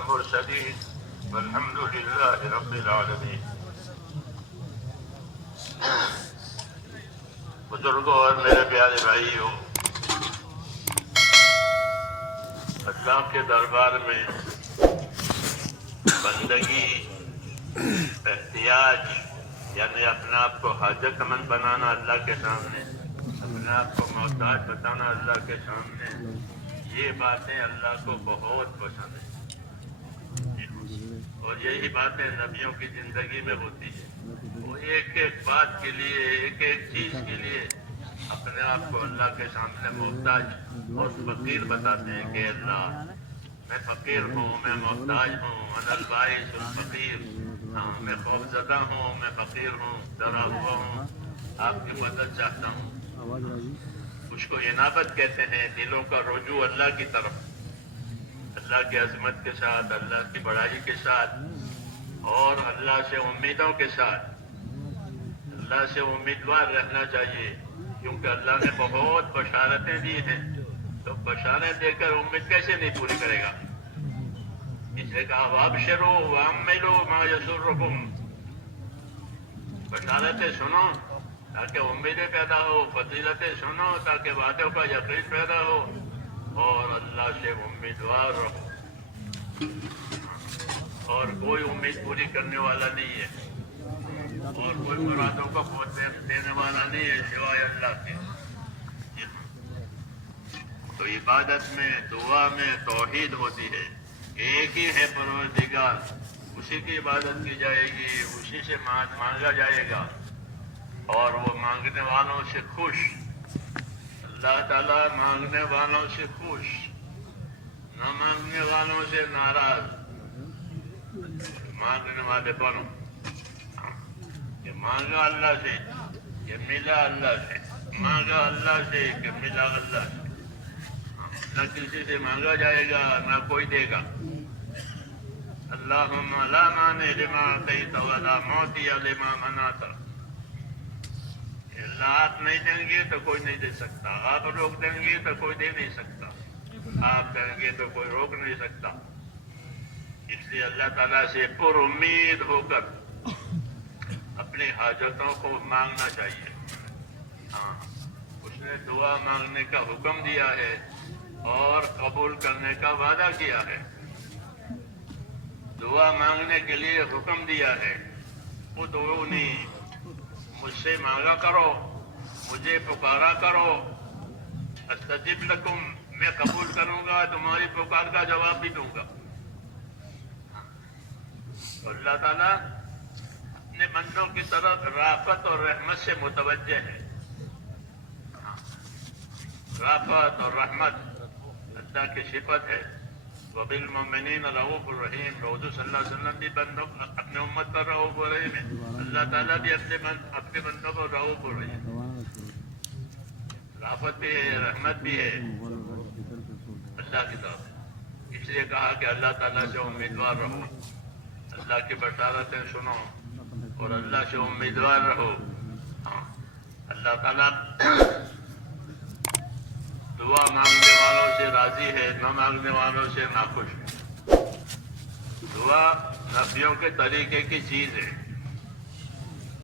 المرسلين والحمد لله رب العالمين. بزرگوں اور میرے پیارے بھائیوں، اللہ کے دربار میں بندگی، احتیاج یعنی اپنے آپ کو حاجت مند بنانا اللہ کے سامنے، اپنے آپ کو محتاج بتانا اللہ کے سامنے، یہ باتیں اللہ کو بہت پسند ہیں اور یہی باتیں نبیوں کی زندگی میں ہوتی ہیں. وہ ایک ایک بات کے لیے، ایک ایک چیز کے لیے اپنے آپ کو اللہ کے سامنے محتاج اور فقیر بتاتے ہیں کہ اللہ میں فقیر ہوں، میں محتاج ہوں، انا البائس الفقیر، میں خوفزدہ ہوں، میں فقیر ہوں، ڈرا ہوا ہوں، آپ کی مدد چاہتا ہوں. اس کو انابت کہتے ہیں، دلوں کا رجوع اللہ کی طرف، اللہ کی عظمت کے ساتھ، اللہ کی بڑائی کے ساتھ اور اللہ سے امیدوں کے ساتھ. اللہ سے امیدوار رہنا چاہیے کیونکہ اللہ نے بہت بشارتیں دی ہیں، تو بشارتیں دے کر امید کیسے نہیں پوری کرے گا؟ اس نے کہا وابشروا واملوا ما یسرکم، بشارتیں سنو تاکہ امیدیں پیدا ہو، فضیلتیں سنو تاکہ وعدوں کا یقین پیدا ہو اور اللہ سے امیدوار رہو. اور کوئی امید پوری کرنے والا نہیں ہے اور کوئی مرادوں کا پہنچ دینے والا نہیں ہے سوائے اللہ کے. تو عبادت میں، دعا میں توحید ہوتی ہے، ایک ہی ہے پروردگار، اسی کی عبادت کی جائے گی، اسی سے مانگا جائے گا اور وہ مانگنے والوں سے خوش. اللہ تعالیٰ مانگنے والوں سے خوش، نہ مانگنے والوں سے ناراض. مانگنے والے بنو، کہ مانگا اللہ سے کہ ملا اللہ سے، مانگا اللہ سے کہ ملا اللہ سے. نہ کسی سے مانگا جائے گا نہ کوئی دے گا. اللہم لا مانع لما اعطیت ولا معطی لما منعت. اللہ آپ نہیں دیں گے تو کوئی نہیں دے سکتا، آپ روک دیں گے تو کوئی دے نہیں سکتا، آپ دیں گے تو کوئی روک نہیں سکتا. اس لیے اللہ تعالیٰ سے پر امید ہو کر اپنی حاجتوں کو مانگنا چاہیے. ہاں، اس نے دعا مانگنے کا حکم دیا ہے اور قبول کرنے کا وعدہ کیا ہے. دعا مانگنے کے لیے حکم دیا ہے، ادعونی، مجھ سے مانگا کرو، مجھے پکارا کرو، استجب لکم، میں قبول کروں گا، تمہاری پکار کا جواب بھی دوں گا. اللہ تعالیٰ اپنے بندوں کی طرف رافت اور رحمت سے متوجہ ہے. رافت اور رحمت اللہ کی صفت ہے. وبالمؤمنین رؤوف الرحیم، حضور صلی اللہ علیہ وسلم بھی اپنے امت پر رؤوف الرحیم ہے، اللہ تعالیٰ بھی اپنے بندوں پر رؤوف الرحیم. رافت بھی ہے، رحمت بھی ہے اللہ کی طرف. اس لیے کہا کہ اللہ تعالیٰ سے امیدوار رہو، اللہ کی بشارتیں سنو اور اللہ سے امیدوار رہو. اللہ تعالیٰ دعا مانگنے والوں سے راضی ہے، نہ مانگنے والوں سے ناخوش ہے. دعا نبیوں کے طریقے کی چیز ہے.